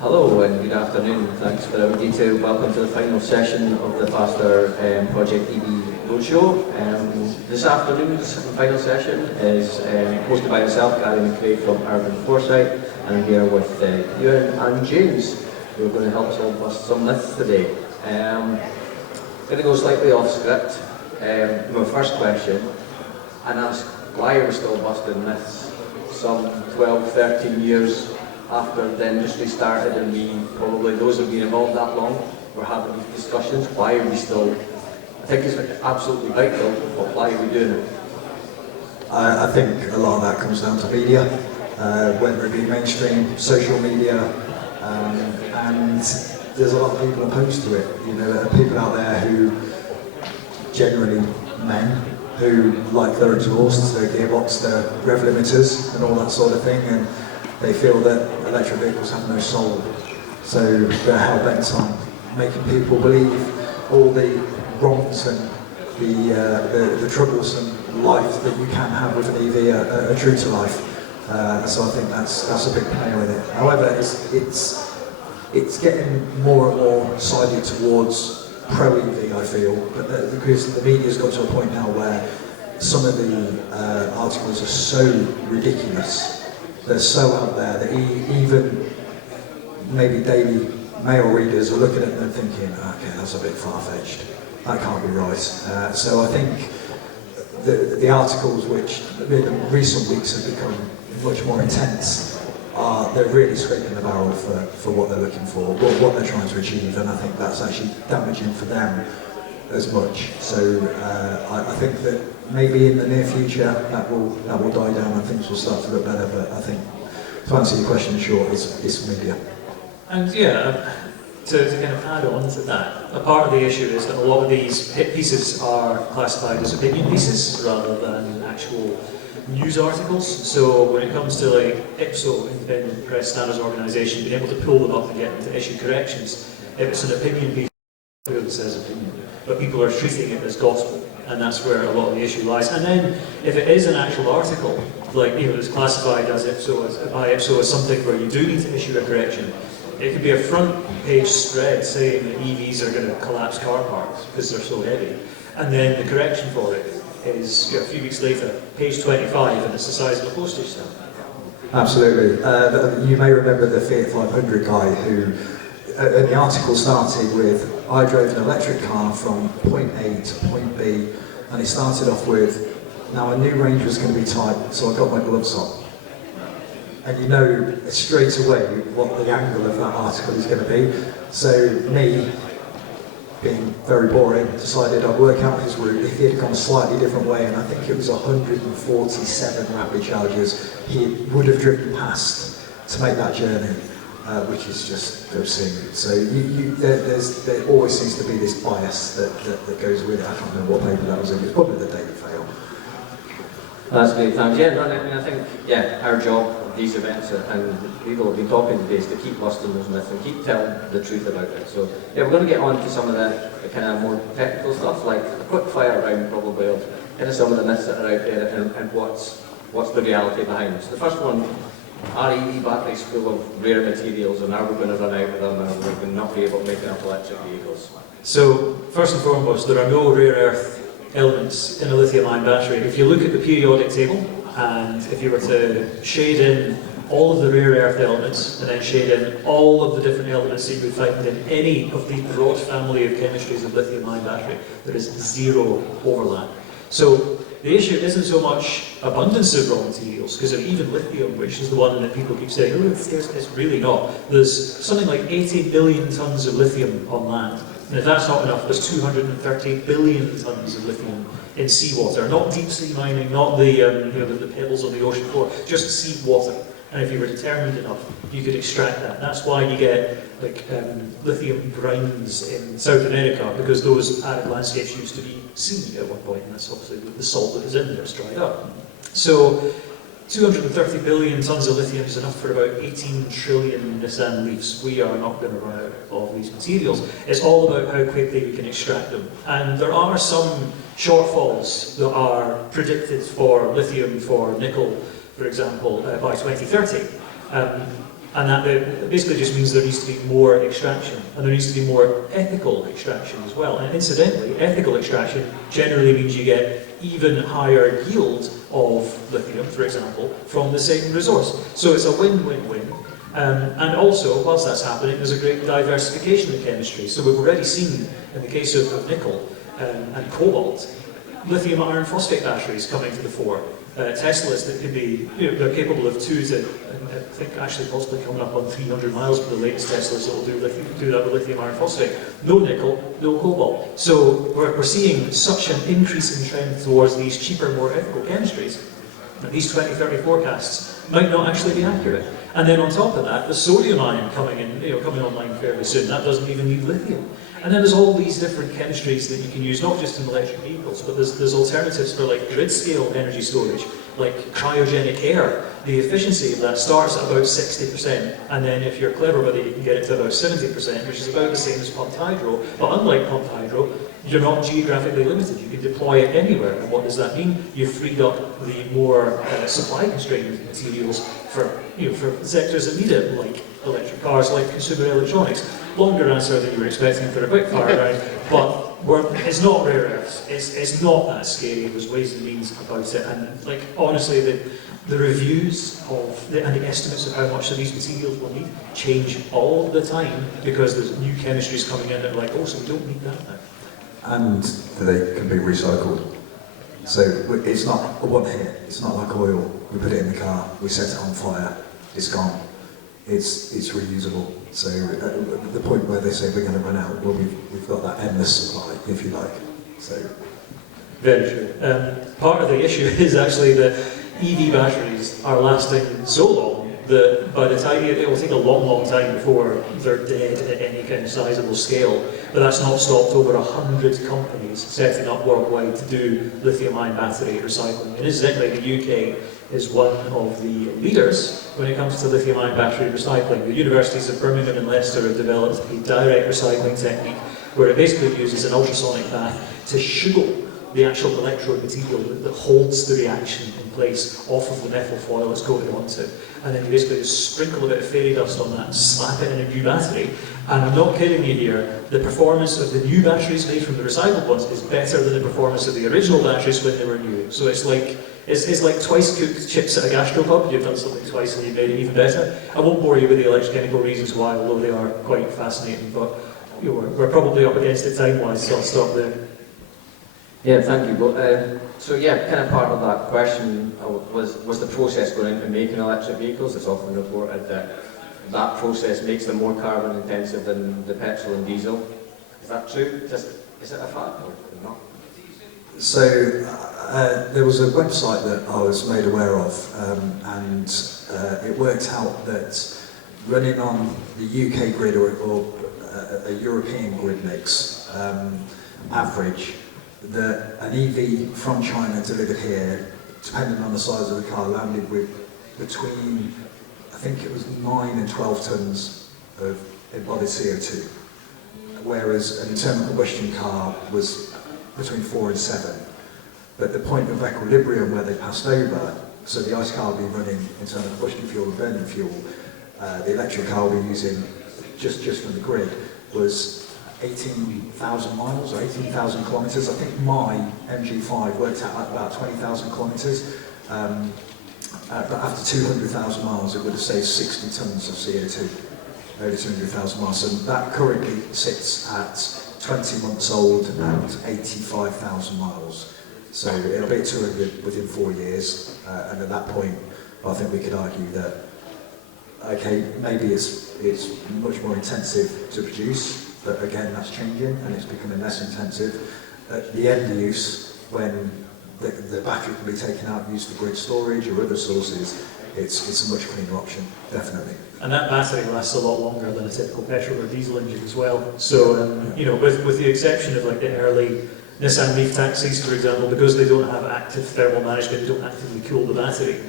Hello and good afternoon. Thanks for the detail. Welcome to the final session of the Faster Project EV Roadshow. This afternoon's final session is hosted by myself, Gary McRae from Urban Foresight, and I'm here with Euan and James, who are going to help us all bust some myths today. I'm going to go slightly off script. My first question, and ask why are we still busting myths some 12, 13 years after the industry started, and probably those who have been involved that long were having these discussions. Why are we still, I think it's absolutely vital, but why are we doing it? I think a lot of that comes down to media, whether it be mainstream, social media, and there's a lot of people opposed to it. You know, there are people out there who, generally men, who like their exhausts, their gearbox, their rev limiters and all that sort of thing, and they feel that electric vehicles have no soul. So they're hell-bent on making people believe all the wrongs and the troublesome life that you can have with an EV are true to life. So I think that's a big player in it. However, it's getting more and more sided towards pro-EV, I feel, because the media's got to a point now where some of the articles are so ridiculous. They're so out there that even maybe Daily Mail readers are looking at them and thinking, okay, that's a bit far-fetched. That can't be right. So I think the articles which in recent weeks have become much more intense, they're really scraping the barrel for what they're looking for, what they're trying to achieve, and I think that's actually damaging for them as much. So I think that maybe in the near future that will die down and things will start to look better. But I think, to answer your question in short, it's media. And yeah, to kind of add on to that, a part of the issue is that a lot of these hit pieces are classified as opinion pieces rather than actual news articles. So when it comes to like IPSO, Independent Press Standards Organisation, being able to pull them up and get them to issue corrections, if it's an opinion piece, it says opinion, but people are treating it as gospel, and that's where a lot of the issue lies. And then, if it is an actual article, like it's classified as by IPSO as something where you do need to issue a correction, it could be a front-page spread saying that EVs are going to collapse car parks because they're so heavy, and then the correction for it is a few weeks later, page 25, and it's the size of a postage stamp. Absolutely. You may remember the Fiat 500 guy who. And the article started with, I drove an electric car from point A to point B, and it started off with, now I knew range was going to be tight, so I got my gloves on. And you know straight away what the angle of that article is going to be. So me, being very boring, decided I'd work out his route. If he had gone a slightly different way, and I think it was 147 rapid charges, he would have driven past to make that journey. Which is just obscene. So there always seems to be this bias that goes with it. I can't remember what paper that was in. It's probably the Daily Fail. That's great, thanks. Yeah, no, I mean, I think, our job at these events, and people have been talking today, is to keep busting those myths and keep telling the truth about it. So, yeah, we're going to get on to some of the kind of more technical stuff, like a quick fire round probably of kind of some of the myths that are out there and what's the reality behind them. So the first one, are EV batteries full of rare materials, and are we going to run out of them, and we're going to not be able to make enough electric vehicles? So, first and foremost, there are no rare earth elements in a lithium-ion battery. If you look at the periodic table, and if you were to shade in all of the rare earth elements, and then shade in all of the different elements that you would find in any of the broad family of chemistries of lithium-ion battery, there is zero overlap. So, the issue isn't so much abundance of raw materials, because of even lithium, which is the one that people keep saying, oh, it's really not. There's something like 80 billion tonnes of lithium on land. And if that's not enough, there's 230 billion tonnes of lithium in seawater. Not deep sea mining, not the pebbles on the ocean floor, just seawater. And if you were determined enough, you could extract that. That's why you get like lithium brines in South America, because those arid landscapes used to be sea at one point, and that's obviously the salt that is in there is dried up. So 230 billion tonnes of lithium is enough for about 18 trillion Nissan Leafs. We are not going to run out of these materials. It's all about how quickly we can extract them. And there are some shortfalls that are predicted for lithium, for nickel, for example, by 2030. And that basically just means there needs to be more extraction, and there needs to be more ethical extraction as well. And incidentally, ethical extraction generally means you get even higher yield of lithium, for example, from the same resource. So it's a win-win-win. And also, whilst that's happening, there's a great diversification of chemistry. So we've already seen, in the case of nickel and cobalt, lithium iron phosphate batteries coming to the fore. Teslas that could be, they're capable of 2 to, I think actually possibly coming up on 300 miles for the latest Teslas that will do that with lithium iron phosphate. No nickel, no cobalt. So we're seeing such an increase in trend towards these cheaper, more ethical chemistries that these 2030 forecasts might not actually be accurate. And then on top of that, the sodium ion coming in, coming online fairly soon, that doesn't even need lithium. And then there's all these different chemistries that you can use, not just in electric vehicles, but there's alternatives for like grid-scale energy storage, like cryogenic air. The efficiency of that starts at about 60%, and then if you're clever with it, you can get it to about 70%, which is about the same as pumped hydro. But unlike pumped hydro, you're not geographically limited. You can deploy it anywhere. And what does that mean? You've freed up the more supply-constrained materials for sectors that need it, like electric cars, like consumer electronics. Longer answer than you were expecting for a quick fire round, but it's not rare earths. It's not that scary. There's ways and means about it, and like honestly, the reviews and the estimates of how much of these materials we'll need change all the time because there's new chemistries coming in that are like, oh, so we don't need that now. And they can be recycled. So it's not a one hit. It's not like oil. We put it in the car, we set it on fire, it's gone. It's reusable. So the point where they say we're going to run out, well, we've got that endless supply, if you like. So very true. Part of the issue is actually that EV batteries are lasting so long that by the time it will take a long time before they're dead at any kind of sizable scale. But that's not stopped over 100 companies setting up worldwide to do lithium-ion battery recycling. And incidentally, the UK is one of the leaders when it comes to lithium-ion battery recycling. The universities of Birmingham and Leicester have developed a direct recycling technique where it basically uses an ultrasonic bath to sugar the actual electrode material that holds the reaction in place off of the metal foil it's coated onto. And then you basically just sprinkle a bit of fairy dust on that and slap it in a new battery. And I'm not kidding you here, the performance of the new batteries made from the recycled ones is better than the performance of the original batteries when they were new. So it's like twice cooked chips at a gastropub. You've done something twice and you've made it even better. I won't bore you with the electrochemical reasons why, although they are quite fascinating, but we're probably up against it time-wise, so I'll stop there. Yeah, thank you. But, so yeah, kind of part of that question was the process going into making electric vehicles. It's often reported that process makes them more carbon intensive than the petrol and diesel. Is that true? Is it a fact or not? So there was a website that I was made aware of, and it worked out that running on the UK grid or a European grid mix average, that an EV from China delivered here, depending on the size of the car, landed with between, I think it was 9 and 12 tonnes of embodied CO2, whereas an internal combustion car was between 4 and 7. But the point of equilibrium where they passed over, so the ICE car will be running internal combustion fuel and burning fuel, the electric car will be using just from the grid, was 18,000 miles or 18,000 kilometres. I think my MG5 worked out at about 20,000 kilometres. But after 200,000 miles, it would have saved 60 tonnes of CO2 over 200,000 miles. So that currently sits at 20 months old and 85,000 miles. So it'll be 200 within 4 years. And at that point, I think we could argue that, okay, maybe it's much more intensive to produce, but again, that's changing and it's becoming less intensive. At the end use, when the battery can be taken out and used for grid storage or other sources, it's a much cleaner option, definitely. And that battery lasts a lot longer than a typical petrol or diesel engine as well. So, with the exception of like the early Nissan Leaf taxis, for example, because they don't have active thermal management, they don't actively cool the battery,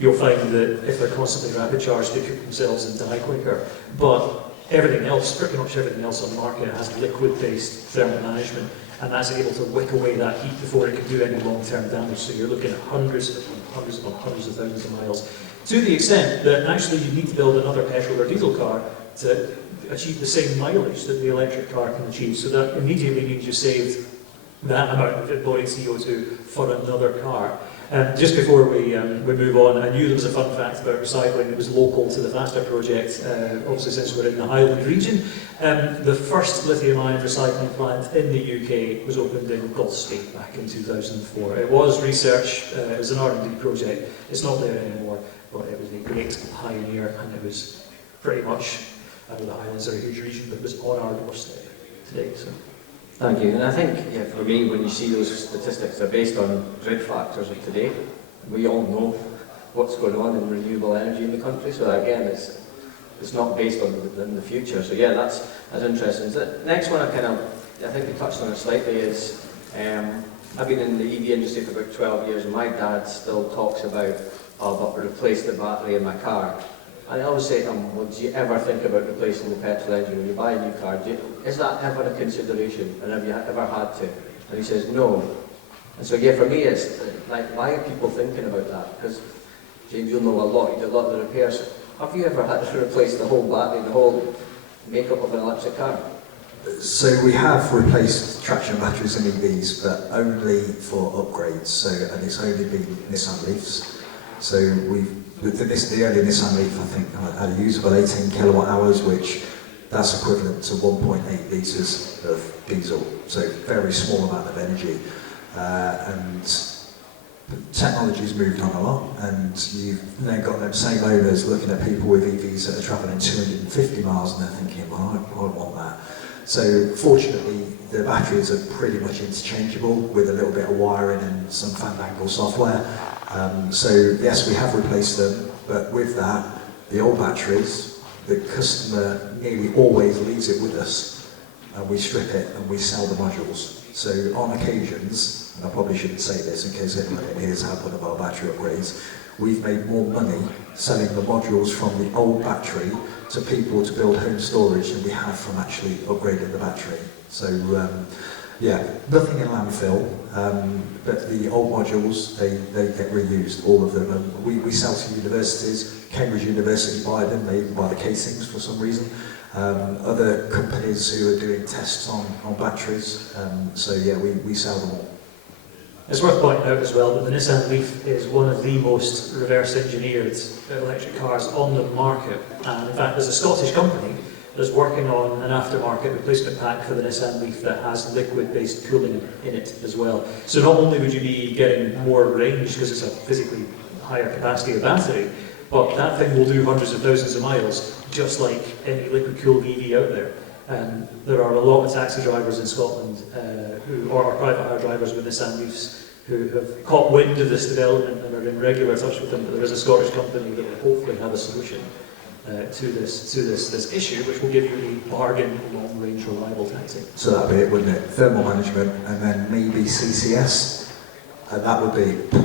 you'll find that if they're constantly rapid charged, they cook themselves and die quicker. But everything else, pretty much everything else on the market has liquid-based thermal management, and that's able to wick away that heat before it can do any long-term damage. So you're looking at hundreds of thousands of miles to the extent that actually you need to build another petrol or diesel car to achieve the same mileage that the electric car can achieve. So that immediately means you saved that amount of embodied CO2 for another car. Just before we move on, I knew there was a fun fact about recycling that was local to the FASTER project, obviously since we're in the Highland region. The first lithium-ion recycling plant in the UK was opened in Gloucester back in 2004. It was research, it was an R&D project. It's not there anymore, but it was a great pioneer, and it was pretty much, I know the Highlands are a huge region, but it was on our doorstep today. So. Thank you. And I think, yeah, for me, when you see those statistics, they're based on grid factors of today. We all know what's going on in renewable energy in the country, so again, it's not based on the future. So yeah, that's interesting. The next one I think we touched on it slightly is, I've been in the EV industry for about 12 years, and my dad still talks about, I'll replace the battery in my car. And I always say to him, well, do you ever think about replacing the petrol engine when you buy a new car? Is that ever a consideration? And have you ever had to? And he says, no. And so yeah, for me it's like, why are people thinking about that? Because James, you'll know a lot, you do a lot of the repairs. Have you ever had to replace the whole battery, the whole makeup of an electric car? So we have replaced traction batteries in EVs, but only for upgrades. So, and it's only been Nissan Leafs. So with the early Nissan Leaf, I think had a usable 18 kilowatt hours, which that's equivalent to 1.8 litres of diesel. So very small amount of energy. And technology's moved on a lot, and you've then got them same owners looking at people with EVs that are travelling 250 miles, and they're thinking, well, I want that. So fortunately, the batteries are pretty much interchangeable with a little bit of wiring and some fandangle software. So yes, we have replaced them, but with that, the old batteries, the customer nearly always leaves it with us, and we strip it and we sell the modules. So on occasions, and I probably shouldn't say this in case anyone in here has had one of our battery upgrades, we've made more money selling the modules from the old battery to people to build home storage than we have from actually upgrading the battery. So yeah, nothing in landfill, but the old modules, they get reused, all of them. And we sell to universities. Cambridge University buy them, they buy the casings for some reason. Other companies who are doing tests on batteries, so yeah, we sell them all. It's worth pointing out as well that the Nissan Leaf is one of the most reverse engineered electric cars on the market. And in fact, there's a Scottish company that's working on an aftermarket replacement pack for the Nissan Leaf that has liquid-based cooling in it as well. So not only would you be getting more range because it's a physically higher capacity of battery, but that thing will do hundreds of thousands of miles, just like any liquid-cooled EV out there. And there are a lot of taxi drivers in Scotland or private hire drivers with Nissan Leafs who have caught wind of this development and are in regular touch with them. But there is a Scottish company that will hopefully have a solution to this issue, which will give you a bargain long-range reliable taxi. So that'd be it, wouldn't it? Thermal management, and then maybe CCS, and that would be...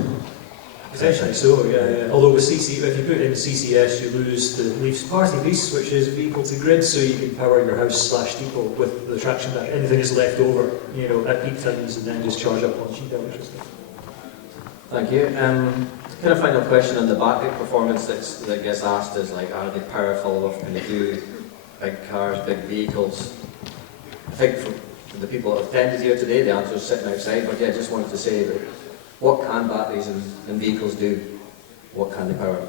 Potentially so, yeah. Although with if you put in CCS, you lose the Leaf's party piece, which is vehicle to grid, so you can power your house / depot with the traction pack. Anything is left over, at peak times, and then just charge up on cheap electricity. Thank you. Kind of final question on the battery performance that gets asked is like, are they powerful enough? Can they do big cars, big vehicles? I think for the people that have attended here today, the answer is sitting outside. But yeah, I just wanted to say that what can batteries and vehicles do? What can they power?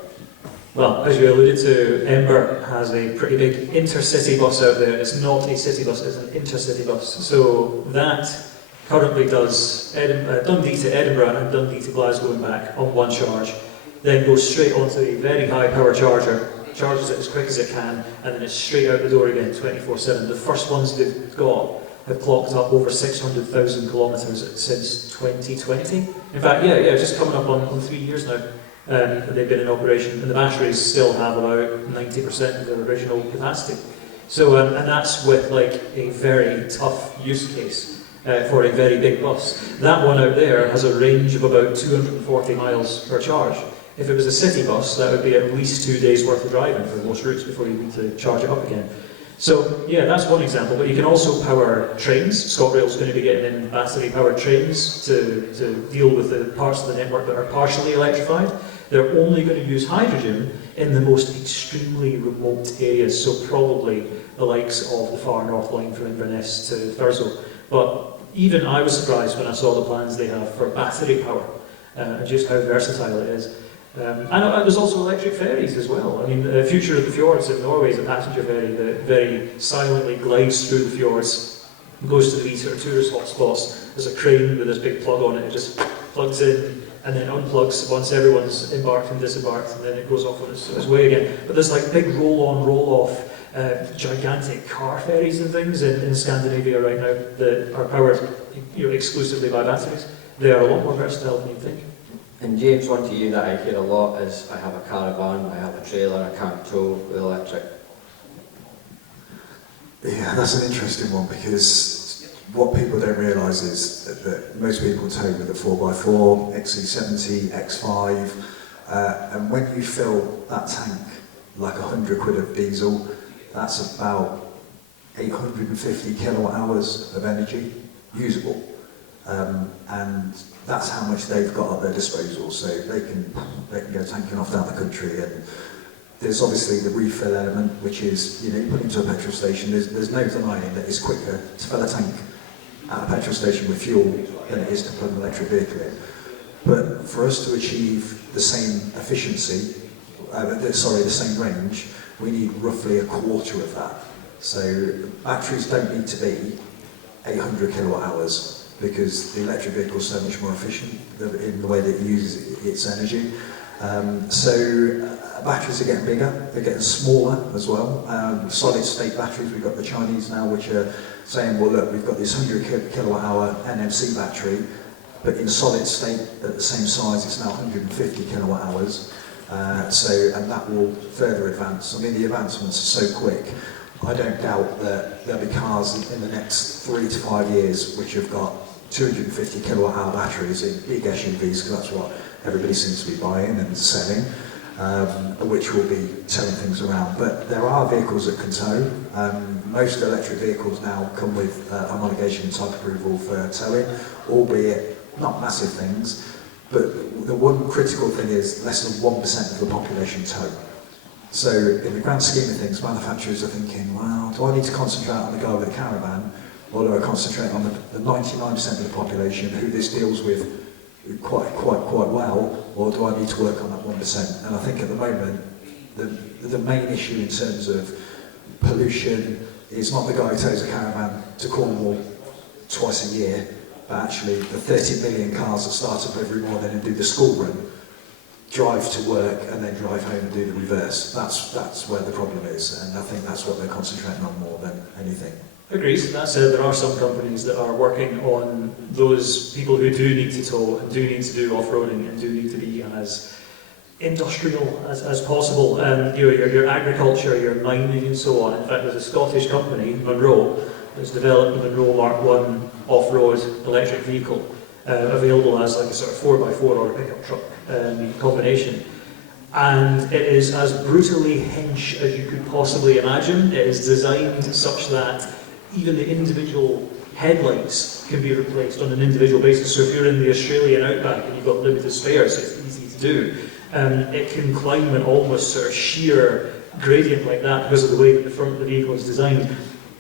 Well, as you alluded to, Ember has a pretty big intercity bus out there. It's not a city bus; it's an intercity bus. So that currently does Dundee to Edinburgh and Dundee to Glasgow and back on one charge, then goes straight onto a very high power charger, charges it as quick as it can, and then it's straight out the door again 24/7. The first ones they've got have clocked up over 600,000 kilometres since 2020. In fact, just coming up on 3 years now that they've been in operation, and the batteries still have about 90% of their original capacity. So, and that's with like a very tough use case. For a very big bus. That one out there has a range of about 240 miles per charge. If it was a city bus, that would be at least 2 days worth of driving for most routes before you need to charge it up again. So yeah, that's one example, but you can also power trains. ScotRail's going to be getting in battery-powered trains to deal with the parts of the network that are partially electrified. They're only going to use hydrogen in the most extremely remote areas, so probably the likes of the far north line from Inverness to Thurso. But even I was surprised when I saw the plans they have for battery power, and just how versatile it is. And there's also electric ferries as well. I mean, the Future of the Fjords in Norway is a passenger ferry that very silently glides through the fjords, goes to these sort of tourist hotspots. There's a crane with this big plug on it. It just plugs in and then unplugs once everyone's embarked and disembarked, and then it goes off on its way again. But there's like big roll-on, roll-off, gigantic car ferries and things in Scandinavia right now that are powered exclusively by batteries. They are a lot more versatile than you'd think. And James, one to you that I hear a lot is, I have a caravan, I have a trailer, I can't tow with electric. Yeah, that's an interesting one, because what people don't realise is that most people tow with a 4x4, XC70, X5, and when you fill that tank like 100 quid of diesel, that's about 850 kilowatt hours of energy usable. And that's how much they've got at their disposal, so they can go tanking off down the country. And there's obviously the refill element, which is, you put into a petrol station, there's no denying that it's quicker to fill a tank at a petrol station with fuel than it is to plug an electric vehicle in. But for us to achieve the same efficiency, the same range, we need roughly a quarter of that. So batteries don't need to be 800 kilowatt hours, because the electric vehicle is so much more efficient in the way that it uses its energy. Batteries are getting bigger, they're getting smaller as well. Solid state batteries, we've got the Chinese now, which are saying, well look, we've got this 100 kilowatt hour NMC battery, but in solid state at the same size, it's now 150 kilowatt hours. And that will further advance. I mean, the advancements are so quick. I don't doubt that there'll be cars in the next 3 to 5 years which have got 250 kilowatt hour batteries in big SUVs, because that's what everybody seems to be buying and selling, which will be towing things around. But there are vehicles that can tow. Most electric vehicles now come with homologation and type approval for towing, albeit not massive things. But the one critical thing is less than 1% of the population tow. So in the grand scheme of things, manufacturers are thinking, well, do I need to concentrate on the guy with a caravan, or do I concentrate on the 99% of the population who this deals with quite well, or do I need to work on that 1%? And I think at the moment, the main issue in terms of pollution is not the guy who tows a caravan to Cornwall twice a year, but actually the 30 million cars that start up every morning and do the school run, drive to work and then drive home and do the reverse. That's where the problem is, and I think that's what they're concentrating on more than anything. Agreed. That said, there are some companies that are working on those people who do need to tow and do need to do off-roading and do need to be as industrial as possible. Your agriculture, your mining and so on. In fact, there's a Scottish company, Munro, that's developed the Munro Mark 1 off-road electric vehicle, available as like a sort of 4x4 or a pickup truck combination. And it is as brutally hench as you could possibly imagine. It is designed such that even the individual headlights can be replaced on an individual basis. So if you're in the Australian outback and you've got limited spares, it's easy to do. It can climb an almost sort of sheer gradient like that because of the way that the front of the vehicle is designed.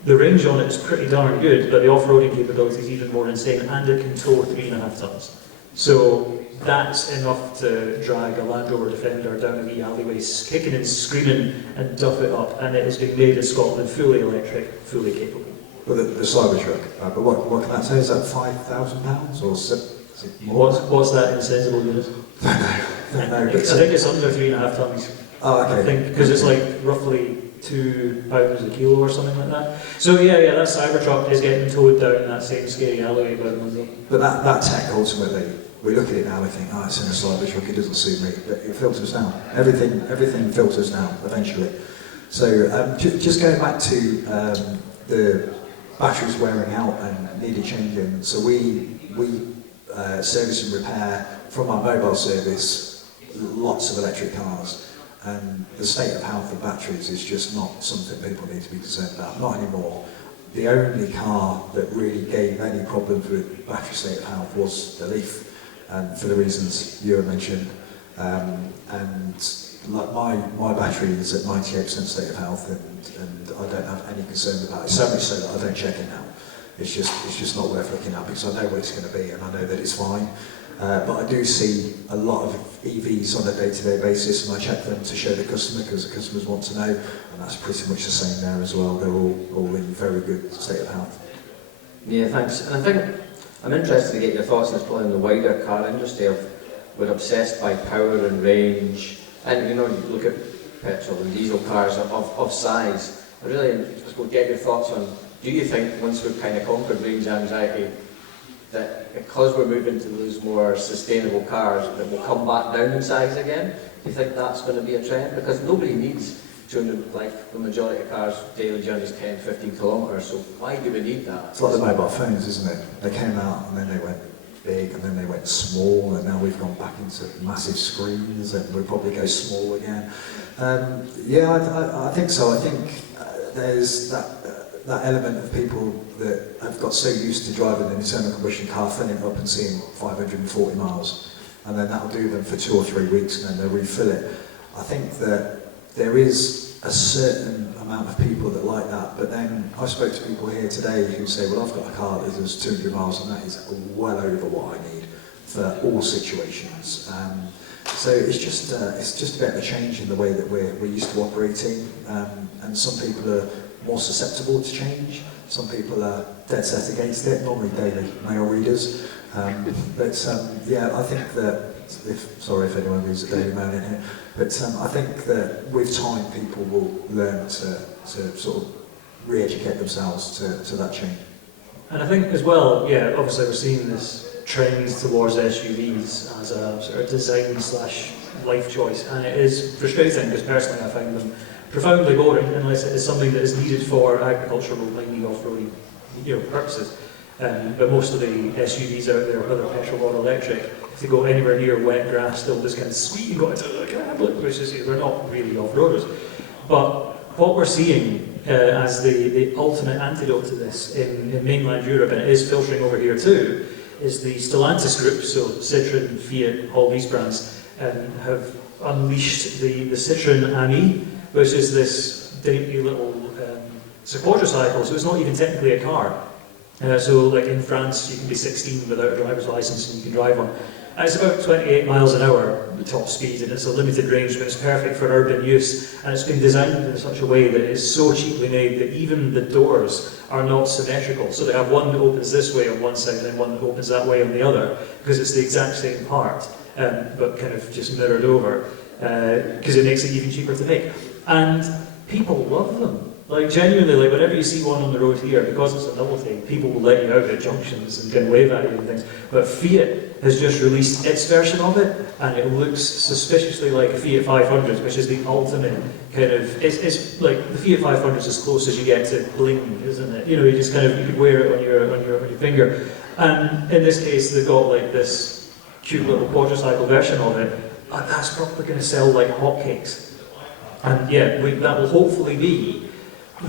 The range on it is pretty darn good, but the off-roading capability is even more insane, and it can tow 3.5 tons. So that's enough to drag a Land Rover Defender down a wee alleyway, kicking and screaming, and duff it up. And it is being made in Scotland, fully electric, fully capable. Well, the Cybertruck, but what can that say? Is that £5,000 or more? What's that in sensible units? I think it's under 3.5 tons. Oh, okay. I think, because it's like roughly 2 pounds a kilo or something like that. So yeah, that Cybertruck is getting towed down that same scary alleyway by the Munro. But that tech ultimately, we look at it now, we think, oh, it's in a Cybertruck, it doesn't suit me, but it filters down. Everything filters down eventually. So just going back to the batteries wearing out and needed changing. So we service and repair from our mobile service lots of electric cars. And the state of health of batteries is just not something people need to be concerned about, not anymore. The only car that really gave any problems with battery state of health was the Leaf, and for the reasons you mentioned. And like my battery is at 98% state of health, and I don't have any concern about it. So much so that I don't check it now. It's just not worth looking at, because I know what it's going to be and I know that it's fine. But I do see a lot of EVs on a day-to-day basis, and I check them to show the customer, because the customers want to know, and that's pretty much the same there as well. They're all in very good state of health. Yeah, thanks. And I think I'm interested to get your thoughts on this, probably in the wider car industry. We're obsessed by power and range, and you know, you look at petrol and diesel cars of size. I really just go get your thoughts on, do you think once we've kind of conquered range anxiety, that because we're moving to those more sustainable cars, that we'll come back down in size again? Do you think that's going to be a trend? Because nobody needs 200, like the majority of cars, daily journeys 10, 15 kilometres, so why do we need that? It's like the mobile phones, isn't it? They came out and then they went big and then they went small, and now we've gone back into massive screens, and we'll probably go small again. Yeah, I think so. I think there's that element of people that have got so used to driving an internal combustion car, filling it up and seeing 540 miles, and then that'll do them for 2 or 3 weeks, and then they'll refill it. I think that there is a certain amount of people that like that, but then I spoke to people here today who say, well, I've got a car that does 200 miles, and that is well over what I need for all situations. So it's just a bit of a change in the way that we're used to operating, and some people are more susceptible to change. Some people are dead set against it, normally Daily Mail readers. Yeah, I think that, sorry if anyone reads the Daily Mail in here, but I think that with time people will learn to sort of re-educate themselves to that change. And I think as well, yeah, obviously we're seeing this trend towards SUVs as a sort of design/life choice, and it is frustrating because personally I find them profoundly boring unless it is something that is needed for agricultural, mining, off-roading, purposes. But most of the SUVs out there, whether petrol or electric, if they go anywhere near wet grass, they'll just kind of squeak and go into the cab, which is, they're not really off-roaders. But what we're seeing as the ultimate antidote to this in mainland Europe, and it is filtering over here too, is the Stellantis group, so Citroën, Fiat, all these brands, have unleashed the Citroën Ami, which is this dainty little quadricycle, so it's not even technically a car. So like in France, you can be 16 without a driver's license and you can drive one. And it's about 28 miles an hour, the top speed, and it's a limited range, but it's perfect for urban use. And it's been designed in such a way that it is so cheaply made that even the doors are not symmetrical. So they have one that opens this way on one side and then one that opens that way on the other, because it's the exact same part, but kind of just mirrored over, because it makes it even cheaper to make. And people love them. Like genuinely, like whenever you see one on the road here, because it's a novelty, people will let you out at junctions and can wave at you and things. But Fiat has just released its version of it, and it looks suspiciously like a Fiat 500, which is the ultimate kind of. It's like the Fiat 500 is as close as you get to bling, isn't it? You just kind of, you could wear it on your finger. And in this case, they've got like this cute little quadricycle version of it, and that's probably going to sell like hotcakes. And yeah, that will hopefully be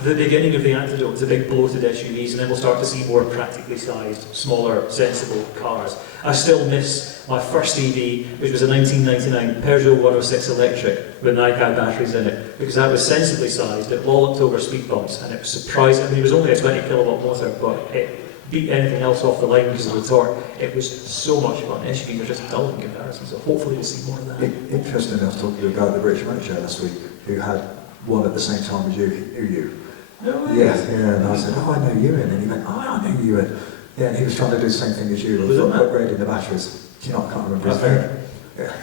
the beginning of the antidote to big bloated SUVs, and then we'll start to see more practically sized, smaller, sensible cars. I still miss my first EV, which was a 1999 Peugeot 106 electric with NiCad batteries in it, because that was sensibly sized, it walloped over speed bumps, and it was surprising. I mean, it was only a 20 kilowatt motor, but it beat anything else off the line because of the torque. It was so much fun. SUVs are just dull in comparison, so hopefully we'll see more of that. Interesting, I was talking to a guy at the British Motor Show last week who had one at the same time as you. Who you? No way. Yeah, and I said, oh, I know Euan, and he went, oh, I know Euan. Yeah, and he was trying to do the same thing as you, upgrading the batteries. I can't remember his name. Yeah.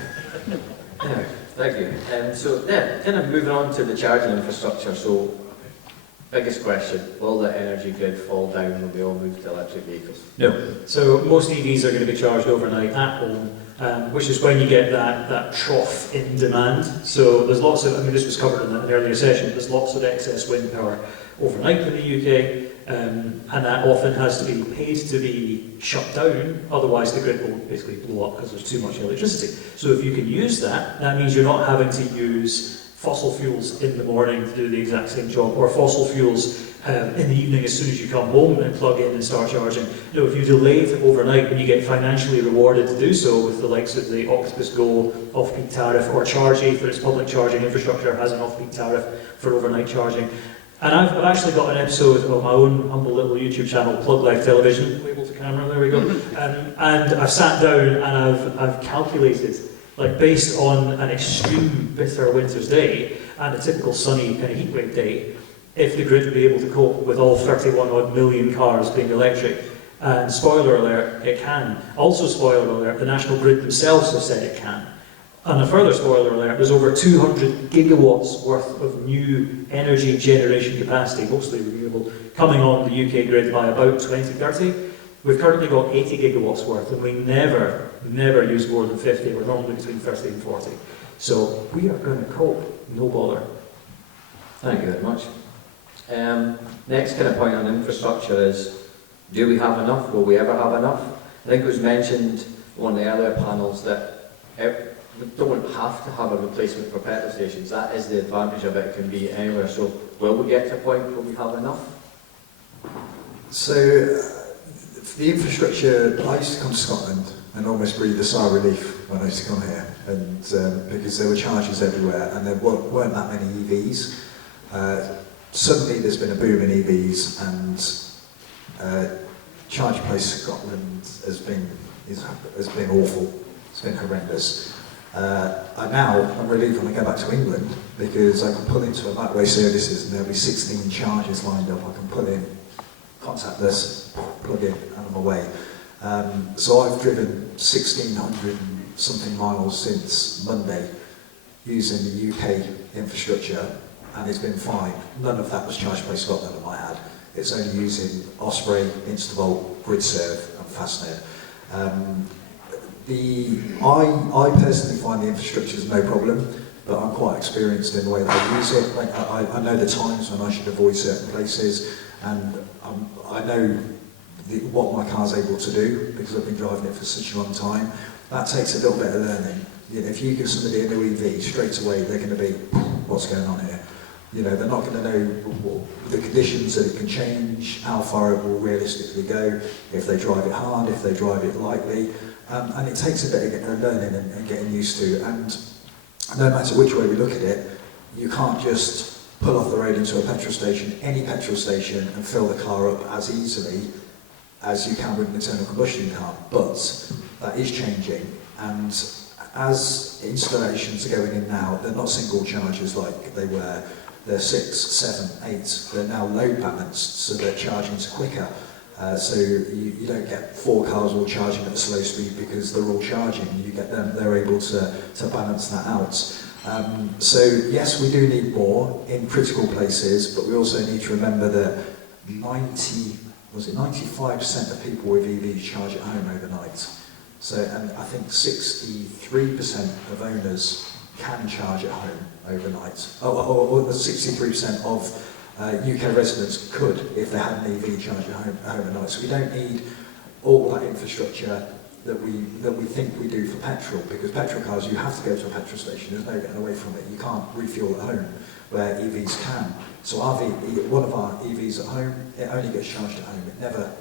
Yeah, thank you. So yeah, kind of moving on to the charging infrastructure. So, biggest question, will the energy grid fall down when we all move to electric vehicles? No. So most EVs are going to be charged overnight at home, which is when you get that trough in demand. So there's lots of, I mean, this was covered in an earlier session, there's lots of excess wind power overnight in the UK, and that often has to be paid to be shut down, otherwise the grid will basically blow up because there's too much electricity. So if you can use that, that means you're not having to use fossil fuels in the morning to do the exact same job, or fossil fuels in the evening as soon as you come home and plug in and start charging. You know, if you delay it overnight when you get financially rewarded to do so with the likes of the Octopus Go off-peak tariff, or Chargy for its public charging infrastructure has an off-peak tariff for overnight charging. And I've actually got an episode of my own humble little YouTube channel, Plug Live Television, label to camera, there we go. And I've sat down and I've calculated, like based on an extreme bitter winter's day and a typical sunny kind of heatwave day, if the grid would be able to cope with all 31 odd million cars being electric. And spoiler alert, it can. Also spoiler alert, the National Grid themselves have said it can. And a further spoiler alert, there's over 200 gigawatts worth of new energy generation capacity, mostly renewable, coming on the UK grid by about 2030. We've currently got 80 gigawatts worth, and we never use more than 50. We're normally between 30 and 40. So we are going to cope, no bother. Thank you very much. Next kind of point on infrastructure is, do we have enough? Will we ever have enough? I think it was mentioned on the earlier panels that we don't have to have a replacement for petrol stations. That is the advantage of it. It can be anywhere. So will we get to a point where we have enough? So the infrastructure, I used to come to Scotland and almost breathe a sigh of relief when I used to come here, and because there were charges everywhere and there weren't that many EVs. Suddenly there's been a boom in EVs, and Charge Place Scotland has been awful. It's been horrendous. I'm relieved when I go back to England, because I can pull into a backway services and there'll be 16 charges lined up. I can pull in, contactless, plug in, and I'm away. So I've driven 1,600 and something miles since Monday using the UK infrastructure, and it's been fine. None of that was Charge Place Scotland on my ad. It's only using Osprey, Instavolt, GridServe and Fastnet. I personally find the infrastructure is no problem, but I'm quite experienced in the way that I use it. Like, I know the times when I should avoid certain places, and I know what my car's able to do because I've been driving it for such a long time. That takes a little bit of learning. You know, if you give somebody a new EV, straight away they're going to be, what's going on here? You know, they're not going to know the conditions that it can change, how far it will realistically go, if they drive it hard, if they drive it lightly. And it takes a bit of learning and getting used to. And no matter which way we look at it, you can't just pull off the road into a petrol station, any petrol station, and fill the car up as easily as you can with an internal combustion car. But that is changing. And as installations are going in now, they're not single chargers like they were. They're 6, 7, 8. They're now load balanced, so their charging's quicker. So you don't get 4 cars all charging at a slow speed because they're all charging. You get them; they're able to balance that out. So yes, we do need more in critical places, but we also need to remember that 95% of people with EVs charge at home overnight. So, and I think 63% of owners can charge at home overnight. Or 63% of UK residents could if they had an EV charge at home overnight. So we don't need all that infrastructure that we think we do for petrol, because petrol cars, you have to go to a petrol station. There's no getting away from it. You can't refuel at home, where EVs can. So one of our EVs at home, it only gets charged at home. It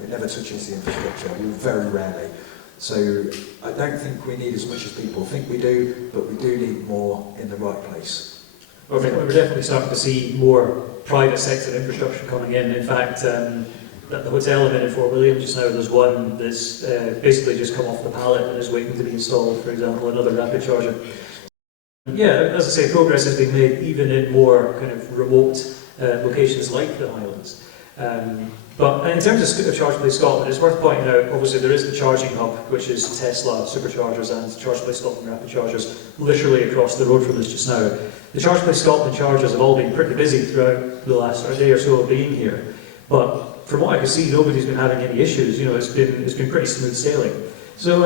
never touches the infrastructure, very rarely. So I don't think we need as much as people think we do, but we do need more in the right place. Well, we're definitely starting to see more private sector infrastructure coming in. In fact, at the hotel I'm in Fort William just now, there's one that's basically just come off the pallet and is waiting to be installed, for example, another rapid charger. Yeah, as I say, progress has been made even in more kind of remote locations like the Highlands. But in terms of Charge Place Scotland, it's worth pointing out, obviously there is the charging hub, which is Tesla superchargers and Charge Place Scotland rapid chargers, literally across the road from us just now. The Charge Place Scotland chargers have all been pretty busy throughout the last day or so of being here, but from what I can see, nobody's been having any issues. You know, it's been pretty smooth sailing. So,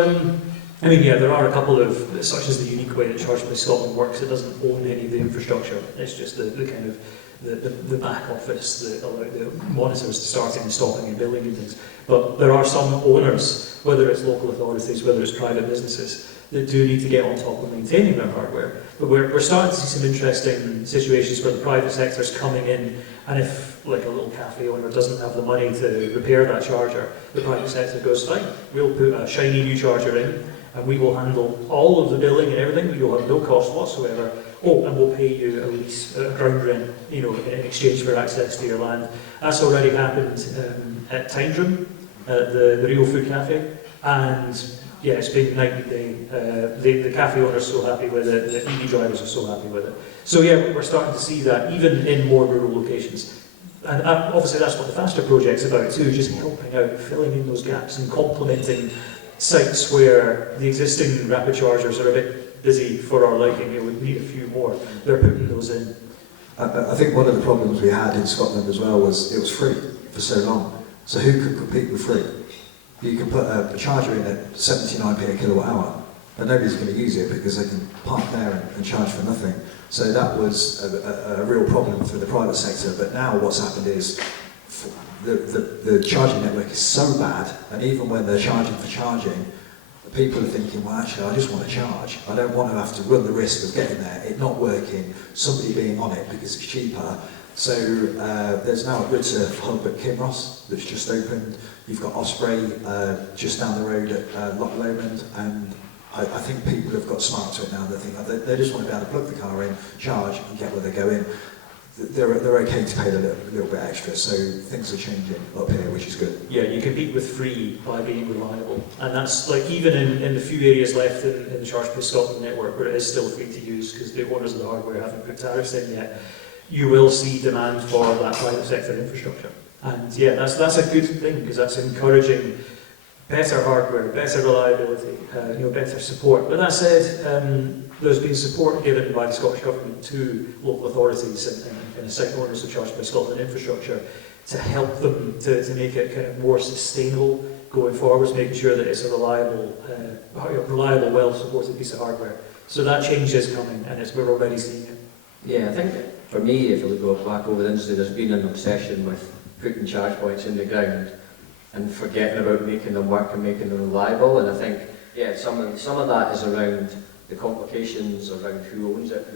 I mean, yeah, there are a couple of, such as the unique way that Charge Place Scotland works. It doesn't own any of the infrastructure. It's just the kind of the back office that allow the monitors starting and stopping and billing and things. But there are some owners, whether it's local authorities, whether it's private businesses, that do need to get on top of maintaining their hardware. But we're starting to see some interesting situations where the private sector's coming in, and if if like a little cafe owner doesn't have the money to repair that charger, the private sector goes, fine, we'll put a shiny new charger in and we will handle all of the billing and everything, you'll have no cost whatsoever. Oh, and we'll pay you a lease, a ground rent, you know, in exchange for access to your land. That's already happened at Tyndrum, at the Real Food Cafe, and yeah, it's been night and day. The cafe owners are so happy with it, the EV drivers are so happy with it. So yeah, we're starting to see that even in more rural locations. And obviously that's what the Faster project's about too, just helping out, filling in those gaps and complementing sites where the existing rapid chargers are a bit busy for our liking. It would need a few more. They're putting those in. I think one of the problems we had in Scotland as well was it was free for so long. So who could compete with free? You can put a charger in at 79p a kilowatt hour, and nobody's going to use it because they can park there and charge for nothing. So that was a real problem for the private sector. But now what's happened is the charging network is so bad, and even when they're charging for charging, people are thinking, well, actually, I just want to charge. I don't want to have to run the risk of getting there, it not working, somebody being on it because it's cheaper. So there's now a GridSurf hub at Kinross that's just opened. You've got Osprey just down the road at Loch Lomond, and I think people have got smart to it now. They think they just want to be able to plug the car in, charge, and get where they're going. They're okay to pay a little bit extra, so things are changing up here, which is good. Yeah, you compete with free by being reliable, and that's like even in the few areas left in the Charge Plus Scotland network where it is still free to use because the owners of the hardware haven't put tariffs in yet, you will see demand for that private sector infrastructure. And yeah, that's a good thing because that's encouraging better hardware, better reliability, better support. But that said, there's been support given by the Scottish Government to local authorities and site owners of Charge by Scotland infrastructure to help them to make it kind of more sustainable going forwards, making sure that it's a reliable, well-supported piece of hardware. So that change is coming, and we're already seeing it. Yeah, I think for me, if you go back over the industry, there's been an obsession with putting charge points in the ground and forgetting about making them work and making them reliable. And I think, yeah, some of that is around the complications around who owns it,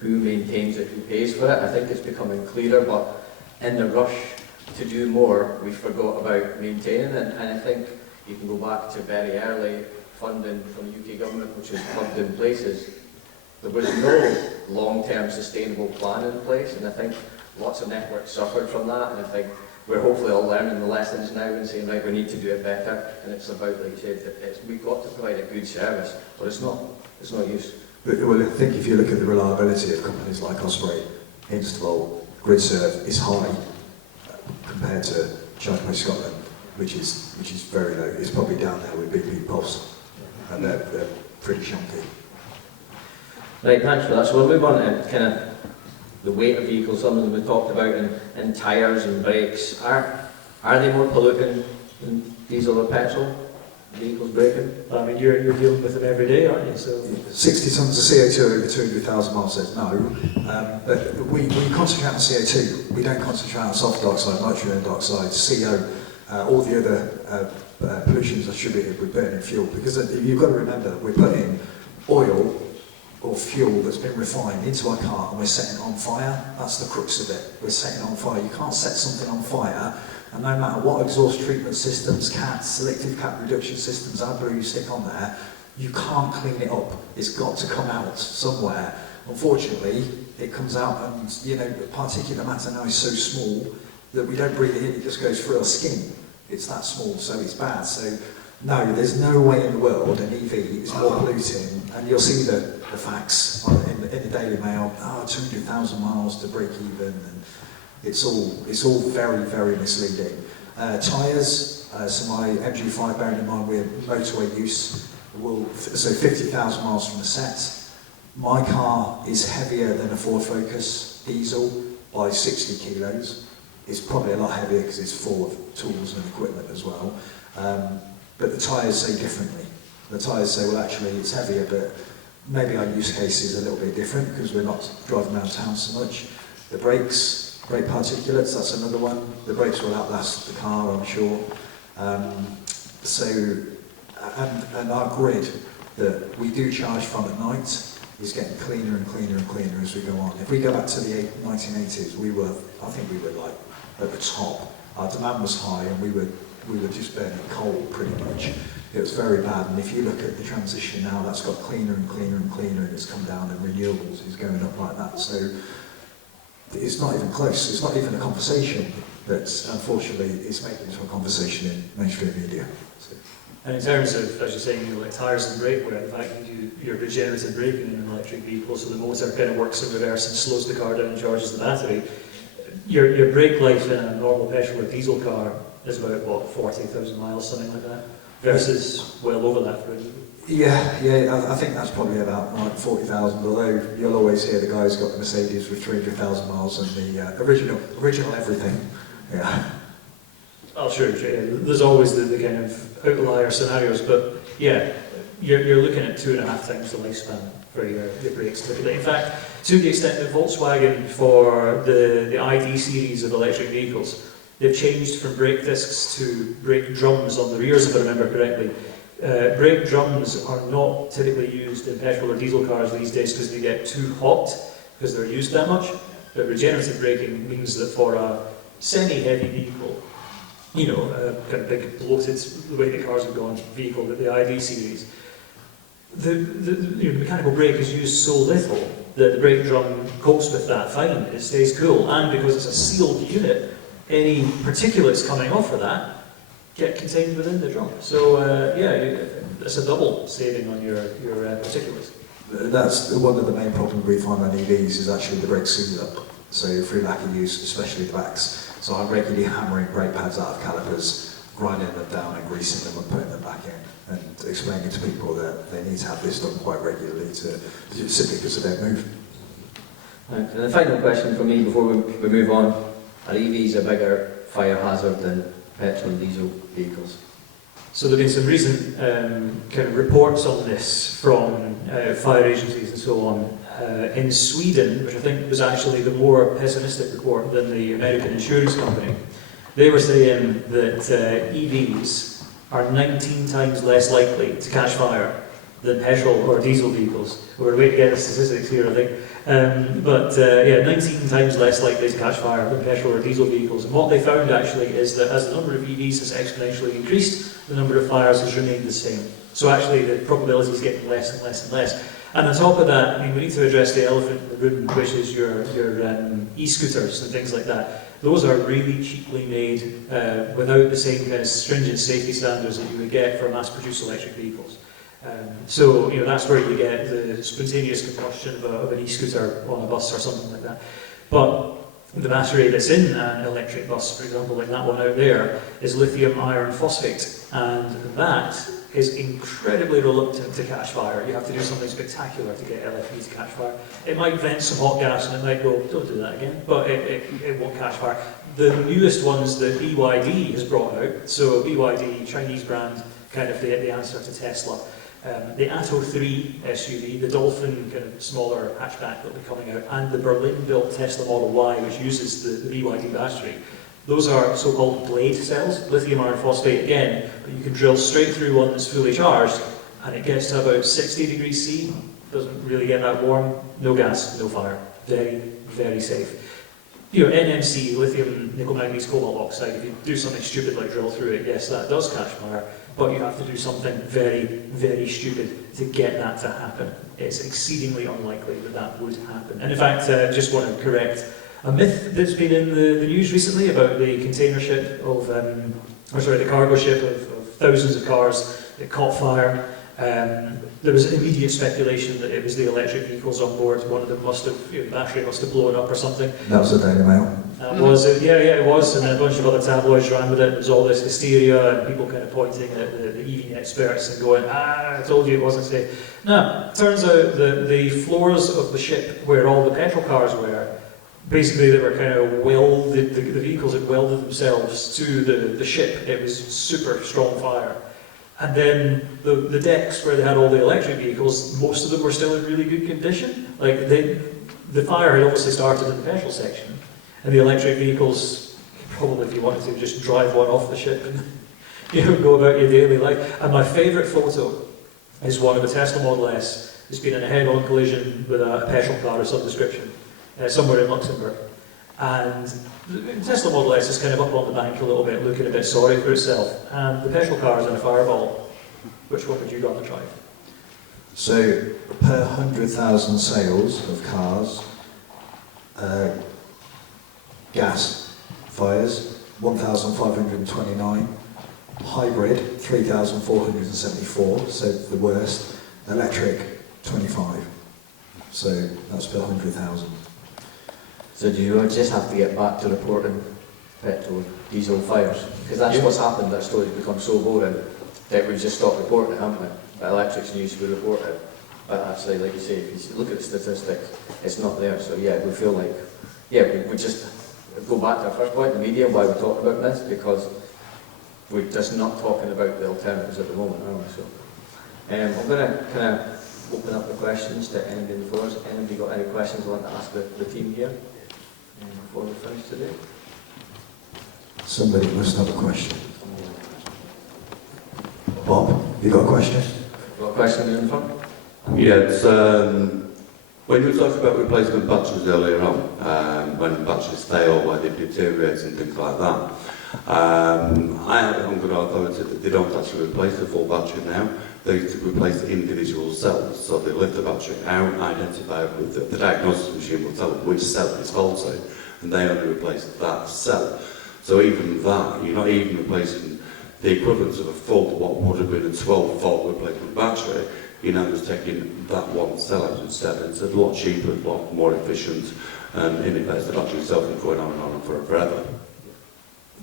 who maintains it, who pays for it. I think it's becoming clearer, but in the rush to do more, we forgot about maintaining it. And I think you can go back to very early funding from the UK government, which was plugged in places. There was no long-term sustainable plan in place, and I think lots of networks suffered from that, and I think we're hopefully all learning the lessons now and saying, right, we need to do it better, and it's about, like you said, we've got to provide a good service, but it's no use. Well, I think if you look at the reliability of companies like Osprey, Instavolt, GridSurf is high compared to Charge by Scotland, which is very low. It's probably down there with BP Pulse, and they're pretty chunky. Right, thanks for that. So we'll move on to kind of the weight of vehicles, some of them we talked about, and tyres and brakes. Are they more polluting than diesel or petrol? Vehicles braking? I mean, you're dealing with them every day, aren't you? So 60 tonnes of CO2 over 200,000 miles says no. But we concentrate on CO2. We don't concentrate on sulfur dioxide, nitrogen dioxide, CO, all the other pollutions attributed with burning fuel. Because you've got to remember, we're putting oil or fuel that's been refined into our car and we're setting it on fire. That's the crux of it. We're setting it on fire. You can't set something on fire, and no matter what exhaust treatment systems, CATs, selective cat reduction systems, AdBlue you stick on there, you can't clean it up. It's got to come out somewhere. Unfortunately, it comes out, and particulate matter now is so small that we don't breathe it in, it just goes through our skin. It's that small, so it's bad. So no, there's no way in the world an EV is more polluting, and you'll see the facts in the Daily Mail, 200,000 miles to break even, and it's all very, very misleading. Tyres, so my MG5, bearing in mind we're motorway use, so 50,000 miles from the set. My car is heavier than a Ford Focus diesel by 60 kilos. It's probably a lot heavier because it's full of tools and equipment as well. But the tyres say differently. The tyres say, well, actually, it's heavier, but maybe our use case is a little bit different because we're not driving around town so much. The brakes, brake particulates, that's another one. The brakes will outlast the car, I'm sure. And our grid that we do charge from at night is getting cleaner and cleaner and cleaner as we go on. If we go back to the 1980s, I think we were like at the top. Our demand was high, and we were just burning coal pretty much. It was very bad, and if you look at the transition now, that's got cleaner and cleaner and cleaner, and it's come down, and renewables is going up like that. So it's not even close. It's not even a conversation. But unfortunately, it's making into a conversation in mainstream media. So. And in terms of, as you're saying, you know, like tyres and brake wear, the fact that you're regenerative braking in an electric vehicle, so the motor kind of works in reverse and slows the car down and charges the battery. Your brake life in a normal petrol or diesel car is about, what, 40,000 miles, something like that, versus well over that for a diesel. Yeah, I think that's probably about like 40,000, although you'll always hear the guy's got the Mercedes with 300,000 miles and the original everything. Yeah. Oh, sure. There's always the kind of outlier scenarios, but yeah, you're looking at 2.5 times the lifespan for your brakes typically. In fact, to the extent that Volkswagen, for the ID series of electric vehicles, they've changed from brake discs to brake drums on the rears, if I remember correctly. Brake drums are not typically used in petrol or diesel cars these days because they get too hot because they're used that much. But regenerative braking means that for a semi-heavy vehicle, you know, a kind of big bloated, the way the cars have gone, vehicle, the ID series, the mechanical brake is used so little that the brake drum copes with that fine. It stays cool, and because it's a sealed unit, any particulates coming off of that get contained within the drum. So it's a double saving on your particulates. That's one of the main problems we find on EVs is actually the brake seal up. So through lack of use, especially the backs. So I'm regularly hammering brake pads out of calipers, grinding them down and greasing them and putting them back in, and explaining to people that they need to have this done quite regularly simply because they don't move. Right. And the final question for me before we move on: are EVs a bigger fire hazard than petrol and diesel vehicles? So there have been some recent kind of reports on this from fire agencies and so on. In Sweden, which I think was actually the more pessimistic report than the American insurance company, they were saying that EVs are 19 times less likely to catch fire than petrol or diesel vehicles. We're waiting to get the statistics here, I think. 19 times less likely to catch fire than petrol or diesel vehicles. And what they found actually is that as the number of EVs has exponentially increased, the number of fires has remained the same. So actually the probability is getting less and less and less. And on top of that, I mean, we need to address the elephant in the room, which is your e-scooters and things like that. Those are really cheaply made without the same kind of stringent safety standards that you would get for mass-produced electric vehicles. So, you know, that's where you get the spontaneous combustion of an e-scooter on a bus or something like that. But the battery that's in an electric bus, for example, like that one out there, is lithium iron phosphate, and that is incredibly reluctant to catch fire. You have to do something spectacular to get LFP to catch fire. It might vent some hot gas and it might go, don't do that again, but it won't catch fire. The newest ones that BYD has brought out, so BYD, Chinese brand, kind of the answer to Tesla. The Atto 3 SUV, the Dolphin kind of smaller hatchback that will be coming out, and the Berlin-built Tesla Model Y, which uses the BYD battery. Those are so-called blade cells, lithium iron phosphate again, but you can drill straight through one that's fully charged, and it gets to about 60 degrees C, doesn't really get that warm, no gas, no fire. Very, very safe. You know, NMC, lithium nickel manganese cobalt oxide, if you do something stupid like drill through it, yes, that does catch fire, but you have to do something very, very stupid to get that to happen. It's exceedingly unlikely that that would happen. And in fact, I just want to correct a myth that's been in the news recently about the container ship of, the cargo ship of thousands of cars that caught fire. There was immediate speculation that it was the electric vehicles on board. One of them must have, the battery must have blown up or something. That was the Daily Mail. Was it? Yeah, it was, and then a bunch of other tabloids ran with it. There was all this hysteria and people kind of pointing at the EV experts and going, I told you it wasn't safe. Now, it turns out that the floors of the ship where all the petrol cars were, basically they were kind of welded, the vehicles had welded themselves to the ship. It was super strong fire. And then the decks where they had all the electric vehicles, most of them were still in really good condition. Like the fire had obviously started in the petrol section, and the electric vehicles, probably if you wanted to, just drive one off the ship and go about your daily life. And my favourite photo is one of a Tesla Model S that's been in a head-on collision with a petrol car of some description, somewhere in Luxembourg. And the Tesla Model S is kind of up on the bank a little bit, looking a bit sorry for itself. And the petrol car is in a fireball. Which one would you rather drive? So, per 100,000 sales of cars, gas fires 1,529, hybrid 3,474, so the worst, electric 25. So that's per 100,000. So do you just have to get back to reporting petrol, diesel fires? Because that's what's happened, that story's become so boring that we've just stopped reporting it, haven't we? But electric's news, we report it. But actually, like you say, if you look at the statistics, it's not there. So yeah, we feel like, we just go back to our first point, the media, why we're talking about this, because we're just not talking about the alternatives at the moment, are we? So I'm going to kind of open up the questions to anybody in the floor. Has anybody got any questions they want to ask the team here before we finish today? Somebody must have a question. Bob, you got a question? Got a question in the front? Yeah, it's when you were talking about replacement batteries earlier on, when batteries fail, why they deteriorate and things like that. I have it on good authority that they don't actually replace the full battery now. They replace the individual cells. So they lift the battery out, identify it with the diagnosis machine will tell them which cell is faulty, and they only replace that cell. So even that, you're not even replacing the equivalent of a full, what would have been a 12-volt replacement battery. You're now just taking that one cell out instead. It's a lot cheaper, a lot more efficient, and in effect the battery itself is going on and on forever.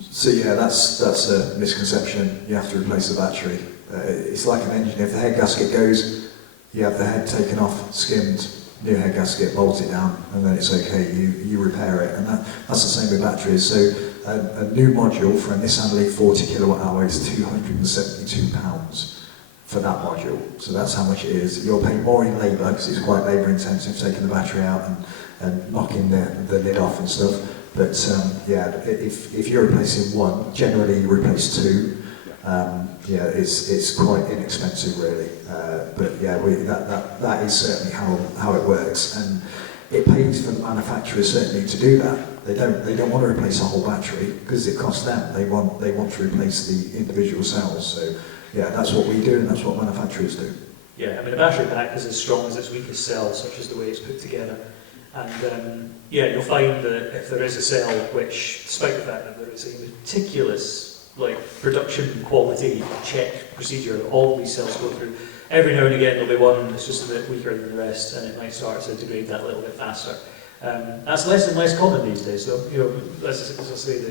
So yeah, that's a misconception. You have to replace the battery. It's like an engine. If the head gasket goes, you have the head taken off, skimmed, new head gasket, bolt it down, and then it's okay. You repair it, and that's the same with batteries. So a new module for a Nissan Leaf 40 kilowatt hour is £272 for that module. So that's how much it is. You'll pay more in labour because it's quite labour intensive taking the battery out and knocking the lid off and stuff. But if you're replacing one, generally you replace two. It's quite inexpensive really. That is certainly how it works, and it pays for the manufacturers certainly to do that. They don't want to replace a whole battery because it costs them. They want to replace the individual cells. So yeah, that's what we do and that's what manufacturers do. Yeah, I mean a battery pack is as strong as its weakest cell, such as the way it's put together. And you'll find that if there is a cell which, despite the fact that there is a meticulous production quality check procedure that all of these cells go through, every now and again there'll be one that's just a bit weaker than the rest, and it might start to degrade that a little bit faster. That's less and less common these days, though. As I say,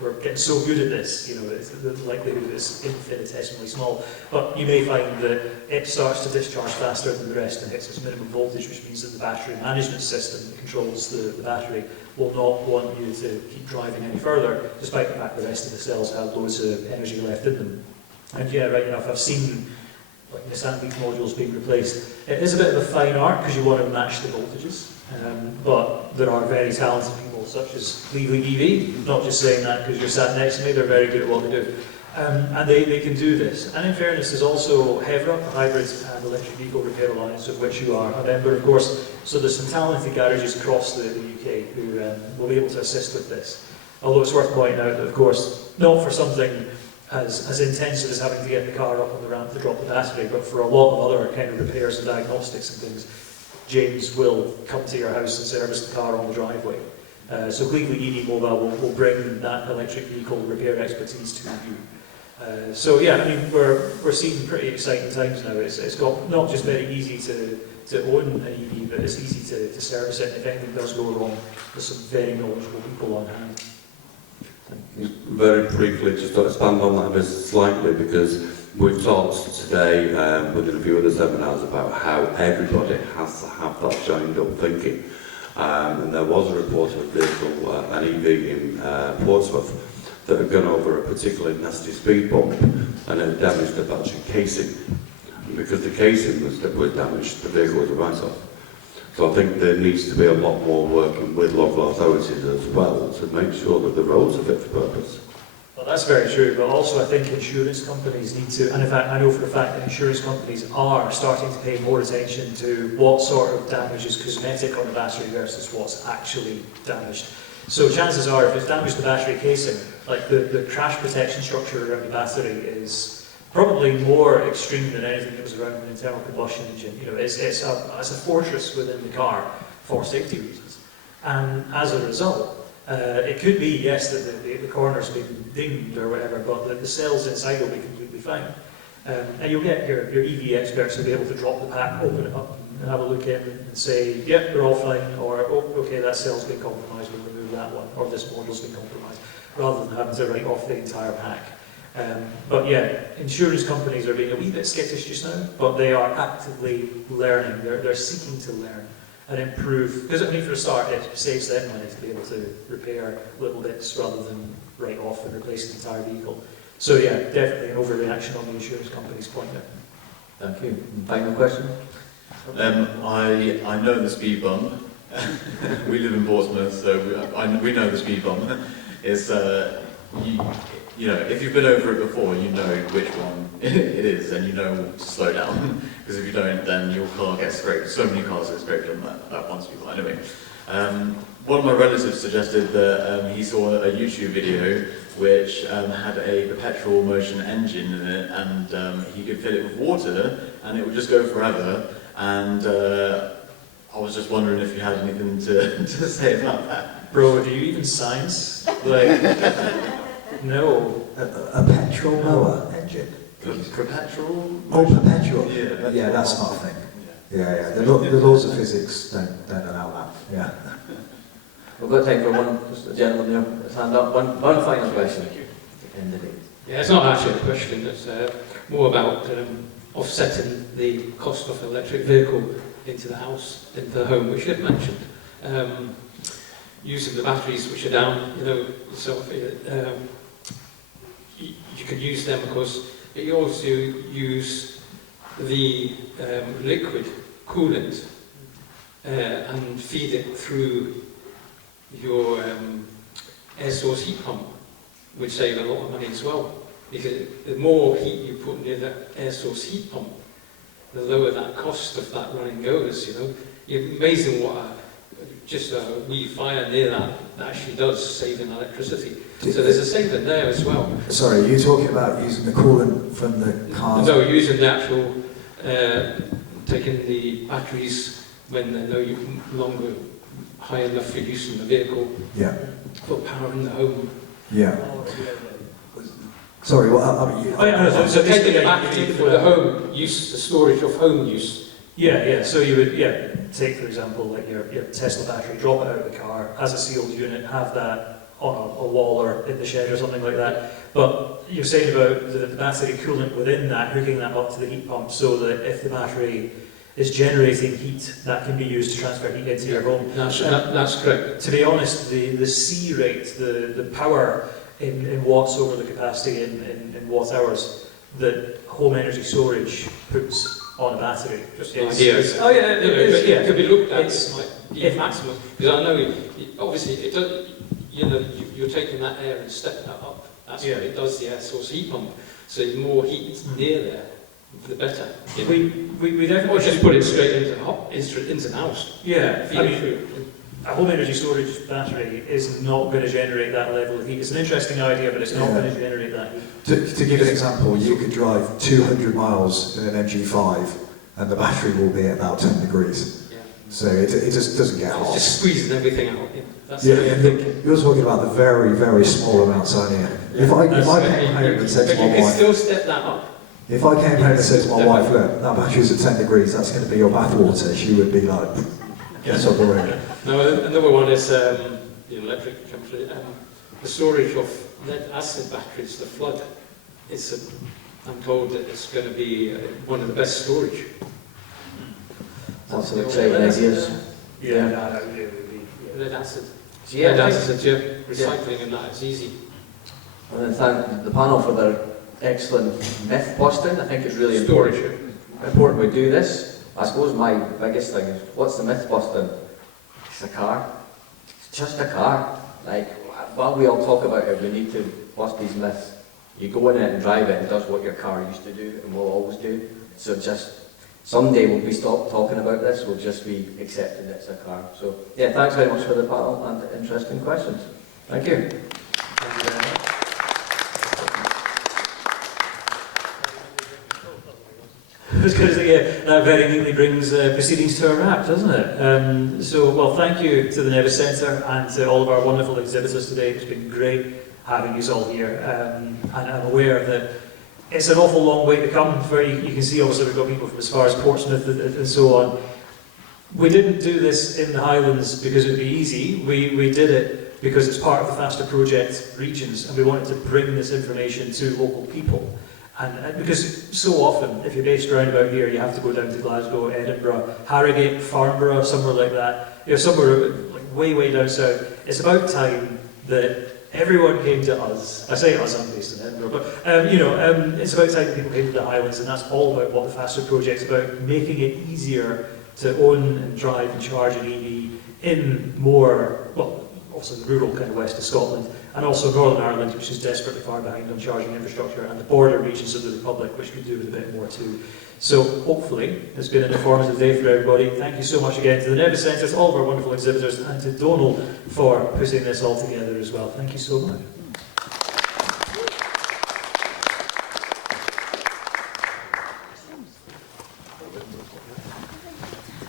we're getting so good at this. The likelihood is infinitesimally small. But you may find that it starts to discharge faster than the rest and hits its minimum voltage, which means that the battery management system that controls the battery will not want you to keep driving any further, despite the fact the rest of the cells have loads of energy left in them. And right enough, I've seen Nissan Leaf modules being replaced. It is a bit of a fine art because you want to match the voltages, but there are very talented people such as Cleevely EV, not just saying that because you're sat next to me, they're very good at what they do. And they can do this. And in fairness, there's also HEVRA, the Hybrid and Electric Vehicle Repair Alliance, of which you are a member, of course. So there's some talented garages across the UK who will be able to assist with this. Although it's worth pointing out that, of course, not for something as intensive as having to get the car up on the ramp to drop the battery, but for a lot of other kind of repairs and diagnostics and things, James will come to your house and service the car on the driveway. So Cleevely EV Mobile will bring that electric vehicle repair expertise to you. We're seeing pretty exciting times now. It's got not just very easy to own an EV, but it's easy to service it. And if anything does go wrong, there's some very knowledgeable people on hand. Very briefly, just to expand on that a bit slightly, because we've talked today within a few other seminars about how everybody has to have that joined-up thinking. And there was a report of a vehicle, an EV in Portsmouth, that had gone over a particularly nasty speed bump and had damaged the battery casing. And because the casing was damaged, the vehicle was a write-off. So I think there needs to be a lot more working with local authorities as well to make sure that the roads are fit for purpose. Well, that's very true, but also I think insurance companies need to, and in fact I know for a fact that insurance companies are starting to pay more attention to what sort of damage is cosmetic on a battery versus what's actually damaged. So chances are, if it's damaged the battery casing, like the crash protection structure around the battery is probably more extreme than anything that was around an internal combustion engine. You know, it's a fortress within the car for safety reasons. And as a result, it could be, yes, that the corner's been dinged or whatever, but the cells inside will be completely fine. And you'll get your EV experts will be able to drop the pack, open it up, and have a look in and say, yep, they're all fine, or oh, okay, that cell's been compromised, we'll remove that one, or this module's been compromised, rather than having to write off the entire pack. But yeah, insurance companies are being a wee bit skittish just now, but they are actively learning. They're seeking to learn and improve. Because I mean, for a start, it saves them money to be able to repair little bits rather than write off and replace the entire vehicle. So yeah, definitely an overreaction on the insurance company's point there. Thank you. Final question? I know the speed bump. We live in Portsmouth, so we know the speed bump. It's you know, if you've been over it before, you know which one it is, and you know to slow down. Because if you don't, then your car gets scraped. So many cars get scraped on that one speed line. Anyway, one of my relatives suggested that he saw a YouTube video which had a perpetual motion engine in it, and he could fill it with water, and it would just go forever. And I was just wondering if you had anything to say about that. Bro, do you even science? Like, no. A petrol mower engine? Perpetual? Oh, perpetual? Yeah, Yeah, that's not a thing. Yeah. The laws of physics don't allow that. Yeah. We've got time for one, just a gentleman there, with his hand up. One final question. End the day. Yeah, it's not actually a question, it's more about offsetting the cost of an electric vehicle into the house, into the home, which you've mentioned. Using the batteries which are down, you know, so you can use them, of course, but you also use the liquid coolant and feed it through your air source heat pump, which save a lot of money as well. Because the more heat you put near the air source heat pump, the lower that cost of that running goes, you know. It's amazing what just a wee fire near that actually does save in electricity. So there's a saving there as well. Sorry, are you talking about using the coolant from the cars? No, using the actual, taking the batteries when they're no longer high enough for use in the vehicle, Yeah. for power in the home. Yeah. Sorry, what? I mean, So taking the battery for the home use, the storage of home use. Yeah. So you would, take for example, like your Tesla battery, drop it out of the car as a sealed unit, have that on a wall or in the shed or something like that. But you're saying about the battery coolant within that, hooking that up to the heat pump so that if the battery is generating heat, that can be used to transfer heat into your home. That's correct. To be honest, the C rate, the power in watts over the capacity in watt hours that home energy storage puts on a battery. Just an idea. Oh yeah, It could be looked at It's- as like maximum, because I know obviously it does. You know, you're taking that air and stepping that up. That's what it does. The air source heat pump. So the more heat near there, the better. We definitely Or just put it straight into the house. Yeah, Feed I it mean, through. a home energy storage battery is not going to generate that level of heat. It's an interesting idea, but it's not going to generate that heat. to give an example, you could drive 200 miles in an MG5 and the battery will be at about 10 degrees. Yeah. So it just doesn't get It's hot. just squeezing everything out. Yeah. That's Yeah, the way I'm and thinking. you're talking about the very, very small amounts, aren't you? If I came home and said to But you my can wife, still step that up. if I came home and said to my wife, look, that battery's at 10 degrees, that's going to be your bathwater, she would be like, get off the road. Now, another one is the electric company. The storage of lead acid batteries, the flood. I'm told that it's going to be one of the best storage. Lots of exciting ideas. Yeah, it would be. Lead acid. Yeah, Lead I think- acid, yeah. Recycling and that, it's easy. I want to thank the panel for their excellent myth busting. I think it's really Storage. important we do this. I suppose my biggest thing is, what's the myth busting? It's a car. It's just a car. Like, while we all talk about it, we need to bust these myths. You go in it and drive it, and it does what your car used to do and will always do. So just someday we'll be stopped talking about this, we'll just be accepting it's a car. So yeah, thanks very much for the panel and interesting questions. Thank you. Thank you very much. I was going to say, yeah, that very neatly brings proceedings to a wrap, doesn't it? So, well, thank you to the Nevis Centre and to all of our wonderful exhibitors today. It's been great having you all here. And I'm aware that it's an awful long way to come. You can see, obviously, we've got people from as far as Portsmouth and so on. We didn't do this in the Highlands because it would be easy. We did it because it's part of the FASTA project regions, and we wanted to bring this information to local people. And because so often, if you're based around about here, you have to go down to Glasgow, Edinburgh, Harrogate, Farnborough, somewhere like that. You know, somewhere like way down south. It's about time that everyone came to us. I say us, I'm based in Edinburgh, but it's about time that people came to the Highlands, and that's all about what the FASTA project's about, making it easier to own and drive and charge an EV in more, well, also the rural kind of west of Scotland, and also Northern Ireland, which is desperately far behind on charging infrastructure, and the border regions of the Republic, which could do with a bit more too. So hopefully it's been an informative day for everybody. Thank you so much again to the Nevis Centre, to all of our wonderful exhibitors, and to Donal for putting this all together as well. Thank you so much.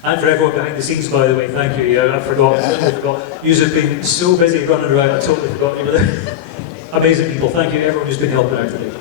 And for everyone behind the scenes, by the way, thank you. I forgot. You have been so busy running around, I totally forgot you were there. Amazing people. Thank you, everyone who's been helping out today.